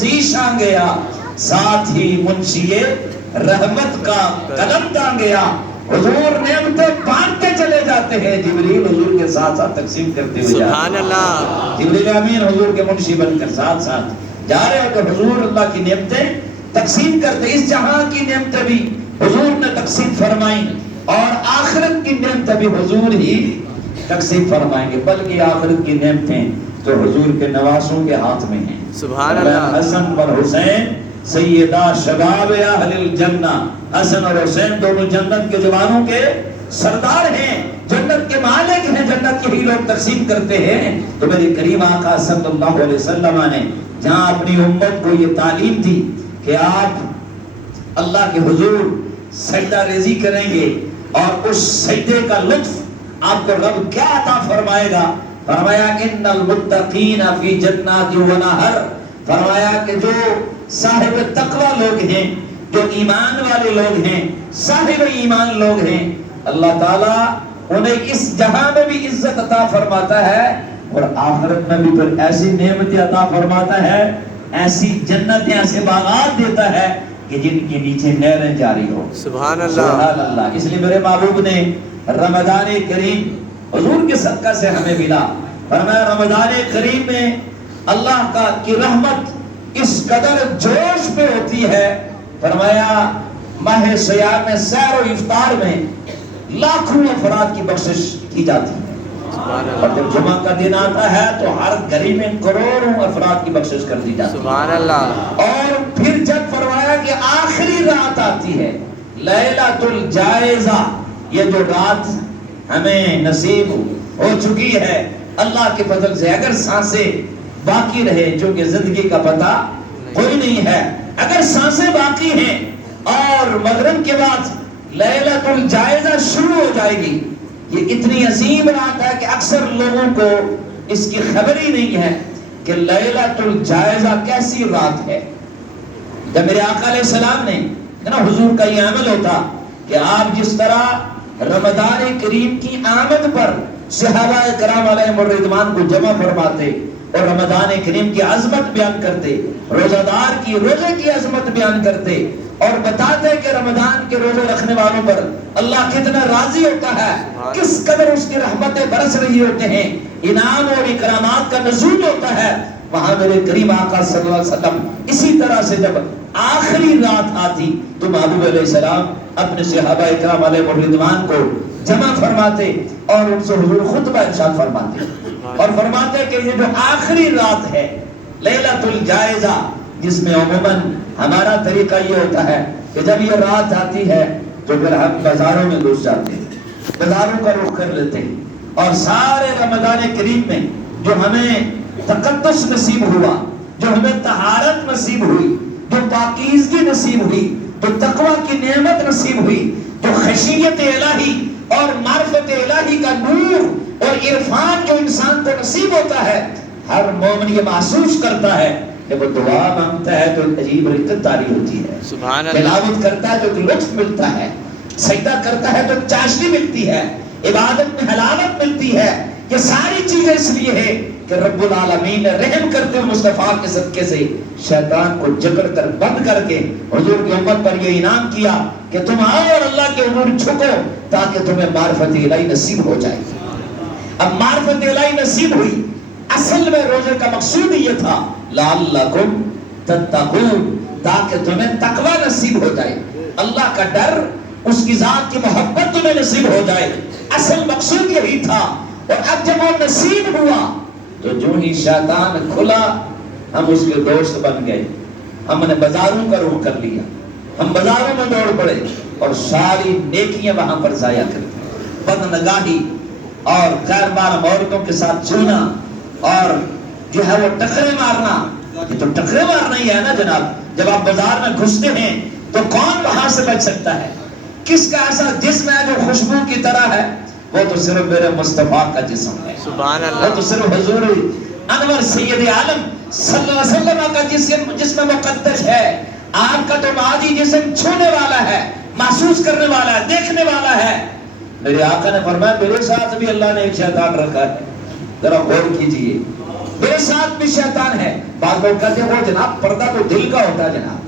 ذیشاں گیا ساتھ ہی منشی رحمت کا قدم دان گیا. حضور نعمتیں بانٹتے چلے جاتے ہیں, جبریل حضور کے ساتھ ساتھ تقسیم کرتے ہوئے جاتے ہیں. سبحان اللہ. جبریل امین حضور کے منشی بن کر ساتھ ساتھ جا رہے ہیں کہ حضور اللہ کی نعمتیں تقسیم کرتے. اس جہاں کی نعمتیں بھی حضور نے تقسیم فرمائیں اور آخرت کی نعمتیں بھی حضور ہی تقسیم فرمائیں گے. بلکہ آخرت کی نعمتیں تو حضور کے نواسوں کے ہاتھ میں ہیں. سبحان اللہ. حسن اور حسین سیدہ شباب اہل الجنہ, حسن اور حسین دونوں جنت کے جوانوں کے سردار ہیں, جنت کے مالک ہیں, جنت کے ہی لوگ تقسیم کرتے ہیں. تو میرے کریم آقا صلی اللہ علیہ وسلم نے جہاں اپنی امت کو یہ تعلیم دی کہ آپ اللہ کے حضور سجدہ ریزی کریں گے اور اس سجدے کا لطف آپ کو رب کیا عطا فرمائے گا, فرمایا ان المتقین فی جنات و نہر. فرمایا کہ جو صاحب تقوی لوگ ہیں, جو ایمان والے لوگ ہیں, صاحب ایمان لوگ ہیں, اللہ تعالیٰ انہیں اس جہاں میں بھی عزت عطا فرماتا ہے اور آخرت میں بھی پھر ایسی نعمتیں عطا فرماتا ہے, ایسی جنتیں, ایسے باغات دیتا ہے کہ جن کے نیچے نہریں جاری ہو. سبحان اللہ. سبحان اللہ. اس لیے میرے محبوب نے رمضان کریم حضور کے صدقہ سے ہمیں ملا. فرمایا رمضان کریم میں اللہ کی رحمت اس قدر جوش پہ ہوتی ہے. فرمایا ماہ سیام میں سحر و افطار میں لاکھوں افراد کی بخشش کی جاتی ہے, اور جب جمعہ کا دن آتا ہے تو ہر گھر میں کروڑوں افراد کی بخشش کر دی جاتی ہے. سبحان اللہ. اور پھر جب فرمایا کہ آخری رات آتی ہے لیلۃ الجائزہ, یہ جو رات ہمیں نصیب ہو چکی ہے اللہ کے فضل سے, اگر سانسیں باقی رہے, جو کہ زندگی کا پتہ کوئی نہیں ہے, اگر سانسیں باقی ہیں اور مغرب کے بعد لیلۃ الجائزہ شروع ہو جائے گی. یہ اتنی عظیم رات ہے کہ اکثر لوگوں کو اس کی خبر ہی نہیں ہے کہ لیلۃ الجائزہ کیسی رات ہے. جب میرے آقا علیہ السلام نے حضور کا یہ عمل ہوتا کہ آپ جس طرح رمضان کریم کی آمد پر صحابہ کرام علیہم الرضوان کو جمع فرماتے اور رمضان کریم کی عظمت بیان کرتے, روزہ دار کی روزے کی عظمت بیان کرتے اور بتاتے کہ رمضان کے روزے رکھنے والوں پر اللہ کتنا راضی ہوتا ہے, کس قدر اس کی رحمتیں برس رہی ہوتے ہیں, انعام اور اکرامات کا نزول ہوتا ہے. وہاں میرے کریم آقا صلی اللہ علیہ وسلم اسی طرح سے جب آخری رات آتی تو محبوب علیہ السلام اپنے صحابہ کرام علیہ الرضوان کو جمع فرماتے اور ان سے حضور خطبہ ارشاد فرماتے اور فرماتے کہ یہ جو آخری رات ہے لیلۃ الجائزہ, جس میں عموماً ہمارا طریقہ یہ ہوتا ہے کہ جب یہ رات آتی ہے تو پھر ہم بازاروں میں گھس جاتے ہیں, بازاروں کا رخ کر لیتے ہیں اور سارے رمضان کریم میں جو ہمیں تقدس نصیب ہوا, جو ہمیں طہارت نصیب ہوئی, جو پاکیزگی نصیب ہوئی, جو تقوی کی نعمت نصیب ہوئی, جو خشیت الہی اور معرفت الہی کا نور اور عرفان جو انسان کو نصیب ہوتا ہے, ہر مومن یہ محسوس کرتا ہے کہ وہ دعا مانگتا ہے تو عجیب رقت طاری ہوتی ہے, سبحان اللہ. تلاوت کرتا ہے تو لطف ملتا ہے, سجدہ کرتا ہے تو چاشنی ملتی ہے, عبادت میں حلاوت ملتی ہے. یہ ساری چیزیں اس لیے ہے کہ رب العالمین نے رحم کرتے ہوئے مصطفیٰ کے صدقے سے شیطان کو جکڑ کر بند کر کے حضور کی امت پر یہ انعام کیا کہ تم آؤ اور اللہ کے حضور جھکو تاکہ تمہیں معرفت الہی نصیب ہو جائے. اب معرفت الہی نصیب ہوئی. اصل میں روزے کا مقصود یہ تھا لعلکم تتقون, تاکہ تمہیں تقوی نصیب ہو جائے, اللہ کا ڈر, اس کی ذات کی محبت تمہیں نصیب ہو جائے. اصل مقصود یہی تھا. اور اب جب وہ نصیب ہوا تو جو ہی شیطان کھلا ہم اس کے دوست بن گئے, ہم نے بازاروں کا رخ کر لیا, ہم بازاروں میں دوڑ پڑے اور ساری نیکیاں وہاں پر ضائع کر دی. بدنگاہی اور غیر محرم عورتوں کے ساتھ چھونا اور جو ہے وہ ٹکرے مارنا, یہ تو ٹکرے مارنا ہی ہے نا جناب. جب آپ بازار میں گھستے ہیں تو کون وہاں سے بچ سکتا ہے؟ کس کا ایسا جسم ہے جو خوشبو کی طرح ہے؟ وہ تو صرف میرے مصطفیٰ کا جسم ہے. سبحان اللہ. وہ تو صرف حضور انور سید عالم صلی اللہ علیہ وسلم کا جسم مقدس ہے. آپ کا تو مادی جسم چھونے والا ہے, محسوس کرنے والا ہے, دیکھنے والا ہے. میرے آقا نے فرمایا میرے ساتھ بھی اللہ نے ایک شیطان رکھا ہے, ذرا غور کیجئے. میرے ساتھ بھی شیطان ہے. بعض لوگ کہتے ہیں وہ جناب پردہ تو دل کا ہوتا ہے جناب.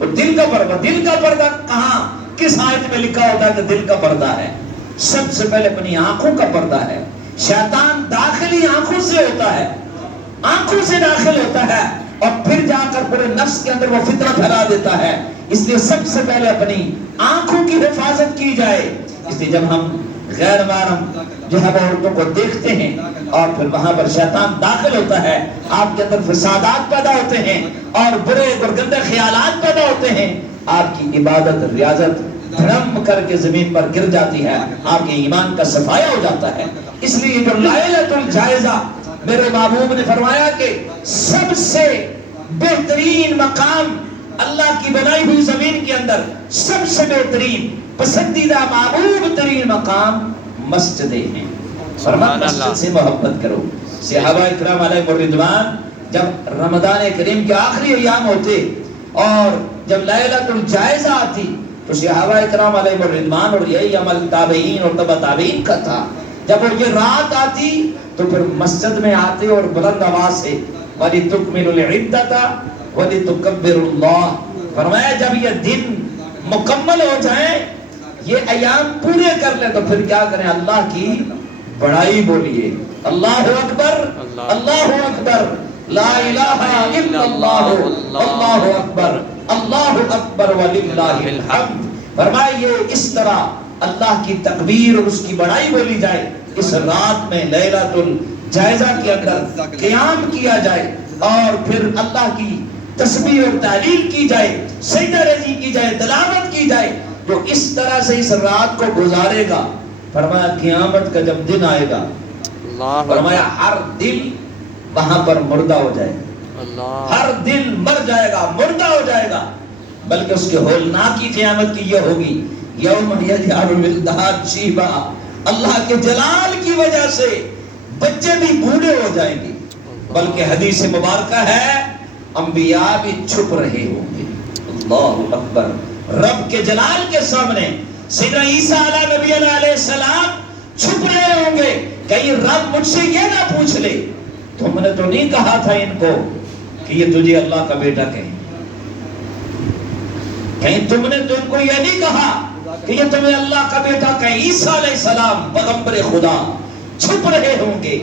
وہ دل کا پردہ کہاں کس آیت میں لکھا ہوتا ہے کہ دل کا پردہ ہے؟ سب سے پہلے اپنی آنکھوں کا پردہ ہے. شیطان داخلی آنکھوں سے ہوتا ہے, آنکھوں سے داخل ہوتا ہے اور پھر جا کر پورے نفس کے اندر وہ فتنہ پھیلا دیتا ہے. اس لیے سب سے پہلے اپنی آنکھوں کی حفاظت کی جائے. اس لیے جب ہم غیر محرم جو ہے عورتوں کو دیکھتے ہیں اور پھر وہاں پر شیطان داخل ہوتا ہے, آپ کے اندر فسادات پیدا ہوتے ہیں اور برے اور گندے خیالات پیدا ہوتے ہیں. آپ کی عبادت ریاضت دھڑم کر کے زمین پر گر جاتی ہے, آپ کے ایمان کا صفایا ہو جاتا ہے. اس لیے جو لائلۃ الجائزہ میرے محبوب نے فرمایا کہ سب سے بہترین مقام اللہ کی بنائی ہوئی زمین کے اندر سب سے بہترین پسندیدہ محبوب ترین مقام مسجدیں ہیں. فرمایا مسجد سے محبت کرو. صحابہ اکرام علیہم الرضوان جب رمضان کریم کے آخری ایام ہوتے اور جب لیلۃ الجائزہ آتی تو صحابہ اکرام علیہم الرضوان, اور یہی عمل تابعین اور تبع تابعین کا تھا, جب وہ یہ رات آتی تو پھر مسجد میں آتے اور بلند آواز سے وَلِتُكْمِلُ الْعِدَّةَ وَلِتُكَبِّرُ اللَّهَ, فرمایا جب یہ دن مکمل ہو جائیں, یہ ایام پورے کر لیں تو پھر کیا کریں, اللہ کی بڑائی بولیے. اللہ اکبر, اللہ اکبر, لا الہ الا اللہ, اللہ اکبر, اللہ اکبر وللہ الحمد. فرمایا یہ اس طرح اللہ کی تکبیر اور اس کی بڑائی بولی جائے. اس رات میں لیلۃ الجائزہ کے اندر قیام کیا جائے اور پھر اللہ کی تسبیح اور تعلیل کی جائے, سجدہ ریزی کی جائے, تلاوت کی جائے. جو اس طرح سے اس رات کو گزارے گا, فرمایا قیامت کا جب دن آئے گا, فرمایا ہر دل وہاں پر مردہ ہو جائے گا, ہر دل مر جائے گا, مردہ ہو جائے گا. بلکہ اس کے ہولناکی قیامت کی یہ ہوگی یوم یجعل الولدان شیبا, اللہ کے جلال کی وجہ سے بچے بھی بوڑھے ہو جائیں گے. بلکہ حدیث مبارکہ ہے انبیاء بھی چھپ رہے ہوں گے. اللہ اکبر. رب کے جلال کے سامنے سیدنا عیسیٰ علیہ السلام چھپ رہے ہوں گے. کہیں رب مجھ سے یہ نہ پوچھ لے تم نے تو نہیں کہا تھا ان کو کہ یہ تجھے اللہ کا بیٹا کہیں, کہیں تم نے تو ان کو یہ نہیں کہا کہ یہ تمہیں اللہ کا بیٹا کہیں. عیسیٰ علیہ السلام پیغمبر خدا چھپ رہے ہوں گے.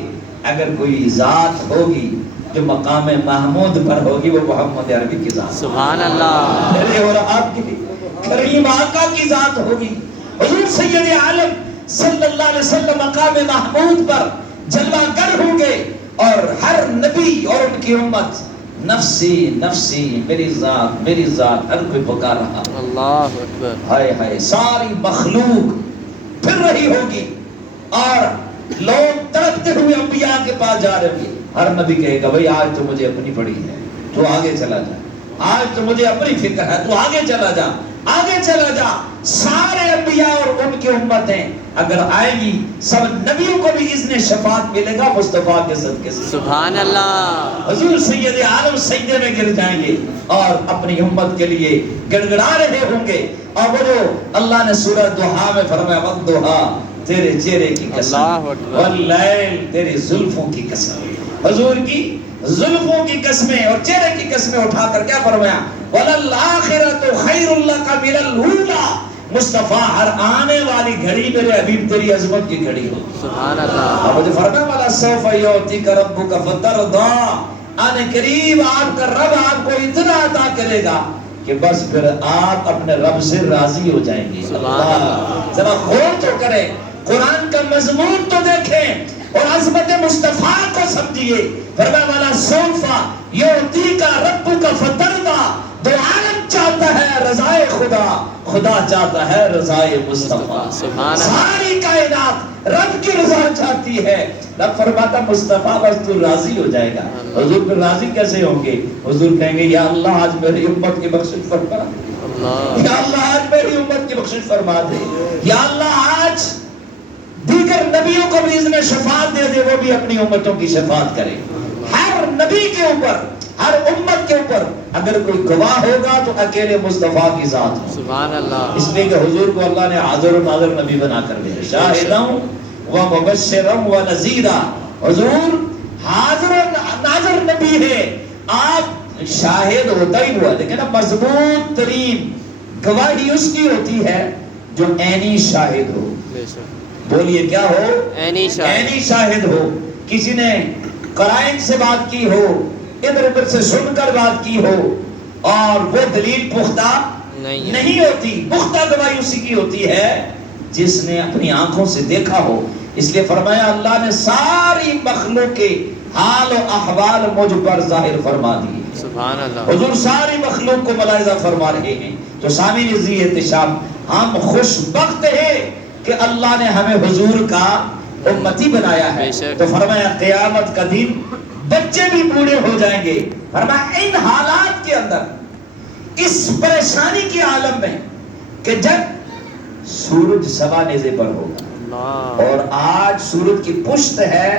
اگر کوئی ذات ہوگی جو مقام محمود پر ہوگی وہ محمد عربی کی ذات, سبحان اللہ, میرے اور آپ کی کریم آقا کی ذات ہوگی. حضور سید عالم صلی اللہ علیہ وسلم مقام محمود پر جلوہ گر ہوں گے اور ہر نبی اور ان کی امت نفسی نفسی میری ذات ہر کوئی پکار رہا. اللہ اکبر. ہائے ہائے, ساری مخلوق پھر رہی ہوگی اور لوگ تڑپتے ہوئے انبیاء کے پاس جا رہے ہوں گے. ہر نبی کہے گا بھئی آج تو مجھے اپنی پڑی ہے, تو آگے چلا جا, آج تو مجھے اپنی فکر ہے, تو آگے چلا جا, آگے چلا جا. سارے انبیاء اور ان کی امتیں اگر آئیں گی, سب نبیوں کو بھی اذن شفاعت ملے گا مصطفیٰ کے صدقے سے. سبحان اللہ. حضور سید عالم سجدے میں گر جائیں گے اور اپنی امت کے لیے گڑگڑا رہے ہوں گے. اور وہ جو اللہ نے سورہ دوحا میں فرمایا والضحا, تیرے چہرے کی قسم, واللیل, تیری زلفوں کی قسم. حضور کی زلفوں کی قسمیں اور چہرے کی قسمیں اٹھا کر کیا فرمایا وَلَلْآخِرَةُ خَيْرٌ لَكَ مِنَ الْأُولَىٰ. مصطفیٰ ہر آنے والی گھڑی میرے حبیب تیری عظمت کی گھڑی ہو. سبحان اللہ. اور مجھے فرمایا وَلَسَوْفَ يُعْطِيكَ رَبُّكَ فَتَرْضَىٰ. آنے قریب آپ کا رب آپ کو اتنا عطا کرے گا کہ بس پھر آپ اپنے رب سے راضی ہو جائیں گے. اللہ ذرا غور تو کریں, قرآن کا مضمون تو دیکھیں اور عظمت مصطفیٰ کو سمجھیے. فرمایا والا سوفا یعطیکا ربک فترضا. دو عالم چاہتا ہے رضائے خدا, خدا چاہتا ہے رضائے مصطفیٰ. ساری کائنات رب کی رضا چاہتی ہے. رب فرماتا مصطفیٰ بس تو راضی ہو جائے گا. حضور پھر راضی کیسے ہوں گے؟ حضور کہیں گے یا اللہ آج میری امت کی بخشش فرما, یا اللہ آج میری امت کی بخشش فرما دے, یا اللہ آج دیگر نبیوں کو بھی اذن شفاعت دے دے, وہ بھی اپنی امتوں کی شفاعت کرے. ہر نبی کے اوپر, ہر امت کے اوپر اگر کوئی گواہ ہوگا تو اکیلے مصطفیٰ کی ذات ہے. سبحان اللہ. اس لیے کہ حضور کو اللہ نے حاضر و ناظر نبی بنا کر دیا, شاہداً و مبشراً و نذیراً. حضور حاضر و ناظر حاضر نبی ہے. آپ شاہد ہوتا ہی ہوا، لیکن مضبوط ترین گواہی اس کی ہوتی ہے جو عینی شاہد ہو. بے شک. بولیے کیا ہو؟ عینی شاہد. عینی شاہد ہو. کسی نے قرائن سے بات کی ہو، ادھر ادھر سے سن کر بات کی ہو، اور وہ دلیل پختہ نہیں ہوتی. پختہ گواہی اسی کی ہوتی ہے جس نے اپنی آنکھوں سے دیکھا ہو. اس لیے فرمایا اللہ نے ساری مخلوق کے حال و احوال مجھ پر ظاہر فرما دیے. سبحان اللہ. حضور ساری مخلوق کو ملاحظہ فرما رہے ہیں. تو سامعین ذی احتشام، ہم خوش بخت ہیں کہ اللہ نے ہمیں حضور کا امتی بنایا ہے. تو فرمایا قیامت کا دن بچے بھی بوڑھے ہو جائیں گے. فرمایا ان حالات کے اندر، اس پریشانی کے عالم میں کہ جب سورج سوا نیزے پر ہوگا اور آج سورج کی پشت ہے،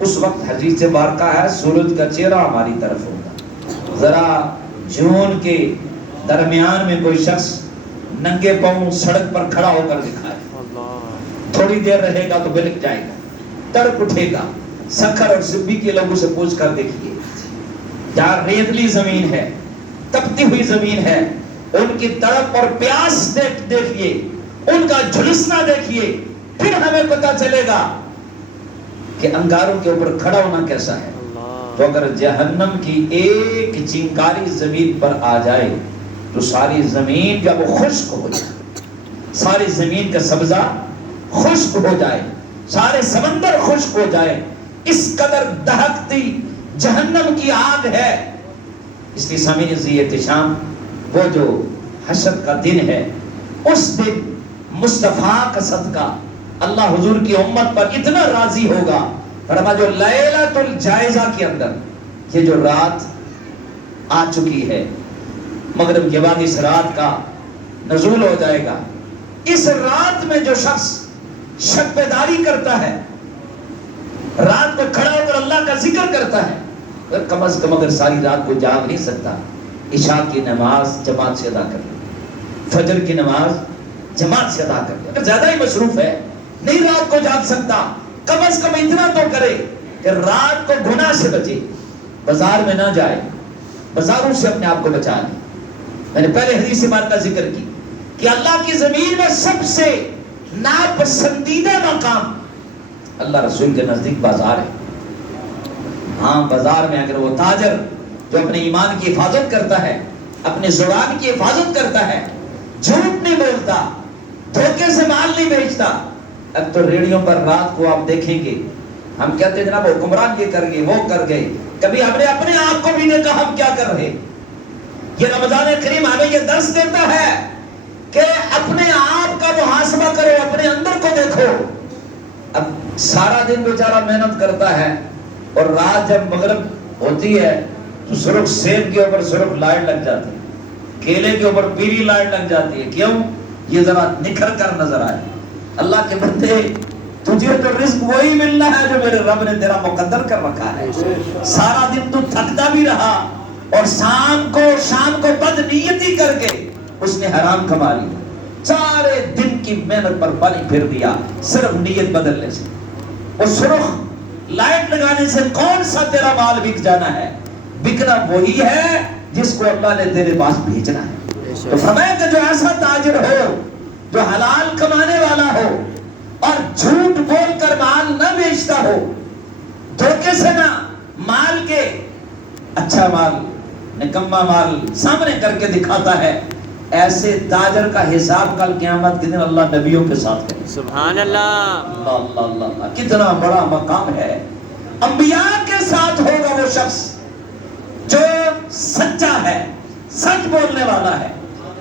اس وقت حدیث مبارکہ ہے سورج کا چہرہ ہماری طرف ہوگا. ذرا جون کے درمیان میں کوئی شخص ننگے پاؤں سڑک پر کھڑا ہو کر دکھائے، تھوڑی دیر رہے گا تو بلک جائے گا، تڑپ اٹھے گا. سکھر اور سبی کے لوگوں سے پوچھ کر دیکھیے، جہاں ریتلی زمین ہے، تپتی ہوئی زمین ہے، ان کی تڑپ اور پیاس دیکھیے، ان کا جھلسنا دیکھیے، پھر ہمیں پتا چلے گا کہ انگاروں کے اوپر کھڑا ہونا کیسا ہے. تو اگر جہنم کی ایک چنگاری زمین پر آ جائے تو ساری زمین جب خشک ہو جائے، ساری زمین کا سبزہ خشک ہو جائے، سارے سمندر خشک ہو جائے، اس قدر دہکتی جہنم کی آگ ہے. اس لیے سامعین ذی احتشام، وہ جو حشر کا دن ہے، اس دن مصطفیٰ کا صدقہ اللہ حضور کی امت پر اتنا راضی ہوگا. فرما جو لیلۃ الجائزہ کے اندر یہ جو رات آ چکی ہے، مغرب کے بعد اس رات کا نزول ہو جائے گا. اس رات میں جو شخص شب بیداری کرتا ہے، رات کو کھڑا ہو کر اللہ کا ذکر کرتا ہے، کم از کم اگر ساری رات کو جاگ نہیں سکتا، عشاء کی نماز جماعت سے ادا کر لے، فجر کی نماز جماعت سے ادا کر لے. اگر زیادہ ہی مصروف ہے، نہیں رات کو جاگ سکتا، کم از کم اتنا تو کرے کہ رات کو گناہ سے بچے، بازار میں نہ جائے، بازاروں سے اپنے آپ کو بچا لے. میں نے پہلے حدیث مبارکہ کا ذکر کی کہ اللہ کی زمین میں سب سے ناپسندیدہ مقام اللہ رسول کے نزدیک بازار ہے. ہاں بازار میں اگر وہ تاجر جو اپنے ایمان کی حفاظت کرتا ہے، اپنے زبان کی حفاظت کرتا ہے، جھوٹ نہیں بولتا، دھوکے سے مال نہیں بیچتا. اب تو ریڑیوں پر رات کو آپ دیکھیں گے، ہم کہتے ہیں جناب حکمران یہ کر گئے، وہ کر گئے، کبھی ہم نے اپنے آپ کو بھی دیکھا ہم کیا کر رہے. یہ رمضان کریم ہمیں یہ درس دیتا ہے کہ اپنے آپ کا محاسبہ کرو، اپنے اندر کو دیکھو. اب سارا دن بیچارہ محنت کرتا ہے اور رات جب مغرب ہوتی ہے تو سرخ سیب کے اوپر سرخ لائٹ لگ جاتی ہے، کیلے کے اوپر پیلی لائٹ لگ جاتی ہے. کیوں؟ یہ ذرا نکھر کر نظر آئے. اللہ کے بندے، تجھے تو رزق وہی ملنا ہے جو میرے رب نے تیرا مقدر کر رکھا ہے. سارا دن تو تھکتا بھی رہا اور شام کو بد نیتی کر کے اس نے حرام کما لی. سارے دن کی محنت پر پانی پھر دیا صرف نیت بدلنے سے. اور سرخ لائٹ لگانے سے کون سا تیرا مال بک جانا ہے؟ بکنا وہی ہے جس کو اللہ نے تیرے پاس بھیجنا ہے. تو فرمایا کہ جو ایسا تاجر ہو جو حلال کمانے والا ہو اور جھوٹ بول کر مال نہ بیچتا ہو، دھوکے سے نہ مال کے اچھا مال نکما مال سامنے کر کے دکھاتا ہے، ایسے تاجر کا حساب کل قیامت کے دن اللہ نبیوں کے ساتھ کرے. سبحان اللہ. اللہ اللہ اللہ اللہ، کتنا بڑا مقام ہے. انبیاء کے ساتھ ہوگا وہ شخص جو سچا ہے، سچ بولنے والا ہے،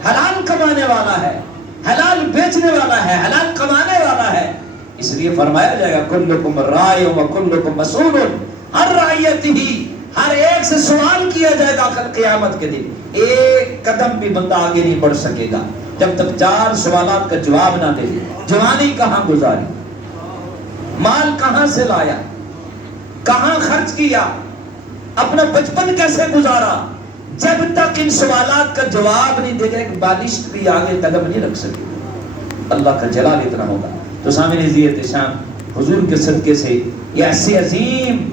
حلال کمانے والا ہے، حلال بیچنے والا ہے، حلال کمانے والا ہے. اس لیے فرمایا جائے گا کلکم راع و کلکم مسئول عن رعیتہ، ہر ایک سے سوال کیا جائے گا کل قیامت کے دن. ایک قدم بھی بندہ آگے نہیں بڑھ سکے گا جب تک 4 سوالات کا جواب نہ دے. جوانی کہاں گزاری، مال کہاں سے لایا، کہاں خرچ کیا، اپنا بچپن کیسے گزارا، جب تک ان سوالات کا جواب نہیں دے گا ایک بالشت بھی آگے قدم نہیں رکھ سکے. اللہ کا جلال اتنا ہوگا. تو سامعین ذی احتشام، حضور کے صدقے سے یہ ایسی عظیم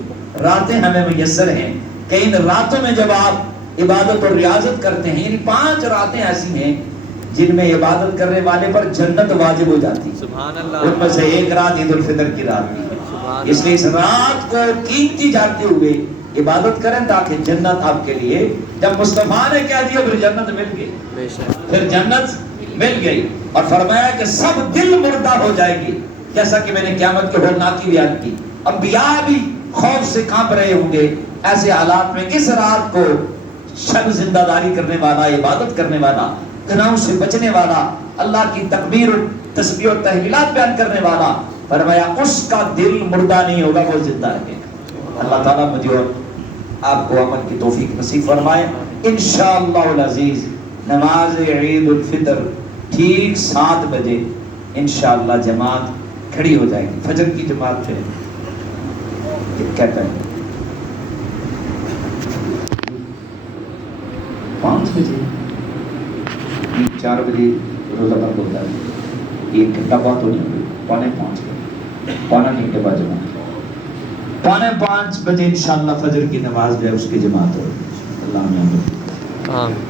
راتیں ہمیں میسر ہیں کہ ان راتوں میں جب آپ عبادت اور ریاضت کرتے ہیں، یعنی 5 راتیں ایسی ہیں جن میں عبادت کرنے والے پر جنت واجب ہو جاتی ہے. سبحان اللہ. ان میں سے ایک رات عید الفطر کی رات بھی ہے. سبحان اس لیے اس رات کو قیمتی جانتے ہوئے عبادت کریں تاکہ جنت آپ کے لیے، جب مصطفیٰ نے کہہ دیا پھر جنت مل گئی، بے شک. پھر جنت مل گئی. اور فرمایا کہ سب دل مردہ ہو جائے گی، جیسا کہ میں نے قیامت کے ہولناکی بیان کی. انبیاء بھی خوف سے کانپ رہے ہوں گے. ایسے حالات میں اس رات کو شب زندہ داری کرنے والا، عبادت کرنے والا، گناہوں سے بچنے والا، اللہ کی تکبیر و تسبیح و تحلیلات بیان کرنے والا، فرمایا اس کا دل مردہ نہیں ہوگا، وہ زندہ رہے گا. اللہ تعالیٰ مجھے اور آپ کو عمل کی توفیق نصیب فرمائے. انشاءاللہ العزیز نماز عید الفطر ٹھیک 7 بجے انشاءاللہ جماعت کھڑی ہو جائے گی. فجر کی جماعت ہے کہتا ہے 5 بجے 4 بجے روزہ بند ہوتا ہے. 1 گھنٹہ بعد ہو نہیں، 4:45 بجے، 4:15 گھنٹے بعد جماعت، 4:45 بجے انشاءاللہ فجر کی نماز جو ہے اس کی جماعت ہوگی. اللہ نے آمین.